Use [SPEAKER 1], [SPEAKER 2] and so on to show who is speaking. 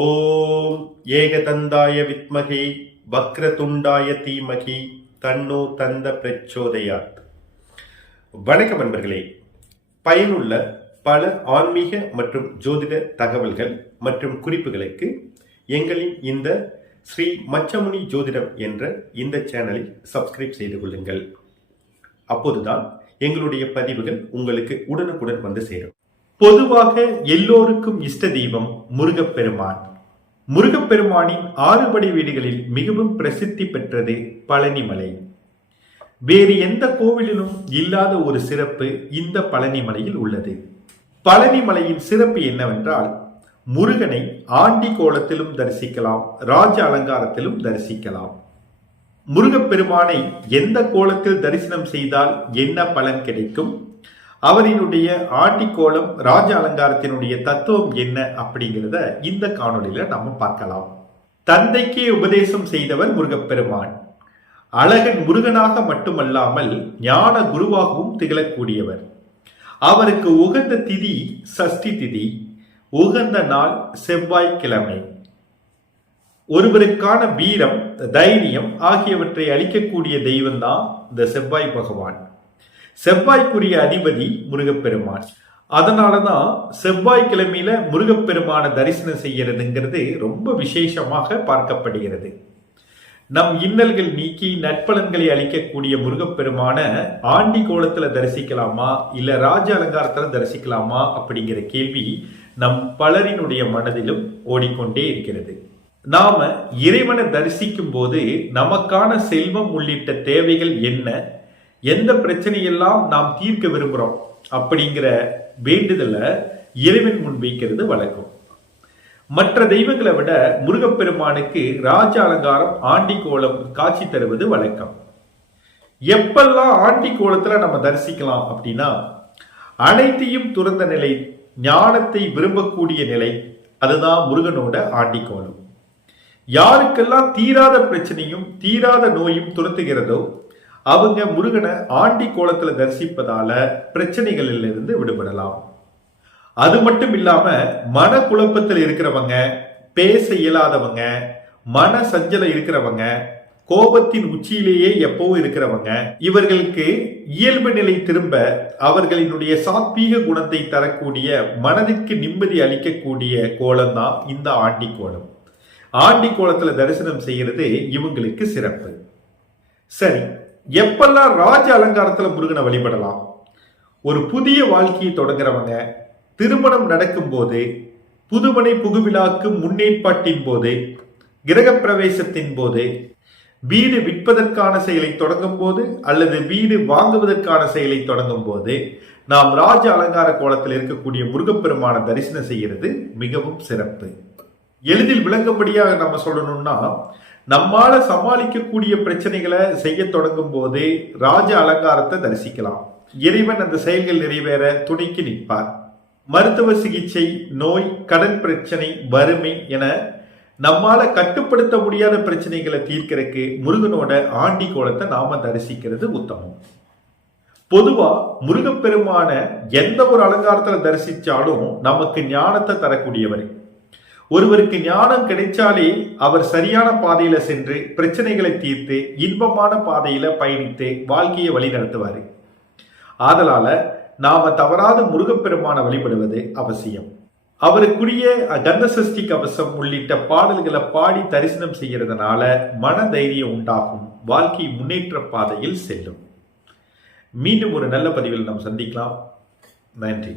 [SPEAKER 1] ஓம் ஏகதந்தாய வித்மகி வக்ரதுண்டாய தீமகி தன்னோ தந்த பிரச்சோதயாத். வணக்கம் நண்பர்களே. பயனுள்ள பல ஆன்மீக மற்றும் ஜோதிட தகவல்கள் மற்றும் குறிப்புகளுக்கு எங்களின் இந்த ஸ்ரீ மச்சமுனி ஜோதிடம் என்ற இந்த சேனலை சப்ஸ்கிரைப் செய்து கொள்ளுங்கள். அப்போதுதான் எங்களுடைய பதிவுகள் உங்களுக்கு உடனுக்குடன் வந்து சேரும். பொதுவாக எல்லோருக்கும் இஷ்ட தெய்வம் முருகப்பெருமான். முருகப்பெருமானின் ஆறுபடி வீடுகளில் மிகவும் பிரசித்தி பெற்றது பழனிமலை. வேறு எந்த கோவிலிலும் இல்லாத ஒரு சிறப்பு இந்த பழனிமலையில் உள்ளது. பழனிமலையின் சிறப்பு என்னவென்றால் முருகனை ஆண்டி கோலத்திலும் தரிசிக்கலாம் ராஜ அலங்காரத்திலும் தரிசிக்கலாம். முருகப்பெருமானை எந்த கோலத்தில் தரிசனம் செய்தால் என்ன பலன் கிடைக்கும்? அவரினுடைய ஆண்டி ராஜ அலங்காரத்தினுடைய தத்துவம் என்ன அப்படிங்கிறத இந்த காணொலியில நம்ம பார்க்கலாம். தந்தைக்கே உபதேசம் செய்தவர் முருகப்பெருமான். அழகன் முருகனாக மட்டுமல்லாமல் ஞான குருவாகவும் திகழக்கூடியவர். அவருக்கு உகந்த திதி சஷ்டி திதி உகந்த நாள் செவ்வாய்க்கிழமை. ஒருவருக்கான வீரம் தைரியம் ஆகியவற்றை அளிக்கக்கூடிய தெய்வம்தான் இந்த செவ்வாய் பகவான். செவ்வாய்க்குரிய அதிபதி முருகப்பெருமான். அதனாலதான் செவ்வாய்க்கிழமையில முருகப்பெருமான தரிசனம் செய்யறதுங்கிறது ரொம்ப விசேஷமாக பார்க்கப்படுகிறது. நம் இன்னல்கள் நீக்கி நற்பலன்களை அளிக்கக்கூடிய முருகப்பெருமான ஆண்டி கோலத்துல தரிசிக்கலாமா இல்ல ராஜ அலங்காரத்துல தரிசிக்கலாமா அப்படிங்கிற கேள்வி நம் பலரினுடைய மனதிலும் ஓடிக்கொண்டே இருக்கிறது. நாம இறைவனை தரிசிக்கும் போது நமக்கான செல்வம் உள்ளிட்ட தேவைகள் என்ன எந்த பிரச்சனையெல்லாம் நாம் தீர்க்க விரும்புகிறோம் அப்படிங்கிற வேண்டுதலை இறைவன் முன் வைக்கிறது வழக்கம். மற்ற தெய்வங்களை விட முருகப்பெருமானுக்கு ராஜ அலங்காரம் ஆண்டி கோலம் காட்சி தருவது வழக்கம். எப்பெல்லாம் ஆண்டி கோலத்துல நம்ம தரிசிக்கலாம் அப்படின்னா அனைத்தையும் துறந்த நிலை ஞானத்தை விரும்பக்கூடிய நிலை அதுதான் முருகனோட ஆண்டி கோலம். யாருக்கெல்லாம் தீராத பிரச்சனையும் தீராத நோயும் துரத்துகிறதோ அவங்க முருகனை ஆண்டி கோலத்துல தரிசிப்பதால பிரச்சனைகளில் இருந்து விடுபடலாம். அது மட்டும் இல்லாம மன குழப்பத்தில் இருக்கிறவங்க பேச இயலாதவங்க மன சஞ்சல இருக்கிறவங்க கோபத்தின் உச்சியிலேயே எப்பவும் இருக்கிறவங்க இவர்களுக்கு இயல்பு நிலை திரும்ப அவர்களினுடைய சாத்வீக குணத்தை தரக்கூடிய மனதிற்கு நிம்மதி அளிக்கக்கூடிய கோலம் தான் இந்த ஆண்டி கோலம். ஆண்டி கோலத்துல தரிசனம் செய்யறது இவங்களுக்கு சிறப்பு. சரி எப்பெல்லாம் ராஜ அலங்காரத்தில் முருகனை வழிபடலாம்? ஒரு புதிய வாழ்க்கையை தொடங்குறவங்க திருமணம் நடக்கும்போது புதுமனை புகுவிழாக்கு முன்னேற்பாட்டின் போது கிரகப்பிரவேசத்தின் போது வீடு விற்பதற்கான செயலை தொடங்கும் போது அல்லது வீடு வாங்குவதற்கான செயலை தொடங்கும் போது நாம் ராஜ அலங்கார கோலத்தில் இருக்கக்கூடிய முருகப்பெருமான தரிசனம் செய்கிறது மிகவும் சிறப்பு. எளிதில் விளங்கும்படியாக நம்ம சொல்லணும்னா நம்மால சமாளிக்கக்கூடிய பிரச்சனைகளை செய்ய தொடங்கும் போது ராஜ அலங்காரத்தை தரிசிக்கலாம். இறைவன் அந்த செயல்கள் நிறைவேற துணைக்கு நிற்பார். மருத்துவ சிகிச்சை நோய் கடன் பிரச்சனை வறுமை என நம்மால கட்டுப்படுத்த முடியாத பிரச்சனைகளை தீர்க்கிறதுக்கு முருகனோட ஆண்டி கோலத்தை நாம தரிசிக்கிறது உத்தமம். பொதுவா முருகப்பெருமான எந்த ஒரு அலங்காரத்துல தரிசிச்சாலும் நமக்கு ஞானத்தை தரக்கூடியவர். ஒருவருக்கு ஞானம் கிடைச்சாலே அவர் சரியான பாதையில சென்று பிரச்சனைகளை தீர்த்து இன்பமான பாதையில பயணித்து வாழ்க்கையை வழி நடத்துவார். ஆதலால நாம தவறாத முருகப்பெருமான வழிபடுவது அவசியம். அவருக்குரிய கந்த சஷ்டி கவசம் உள்ளிட்ட பாடல்களை பாடி தரிசனம் செய்யறதுனால மன தைரியம் உண்டாகும் வாழ்க்கை முன்னேற்ற பாதையில் செல்லும். மீண்டும் ஒரு நல்ல பதிவில் நாம் சந்திக்கலாம். நன்றி.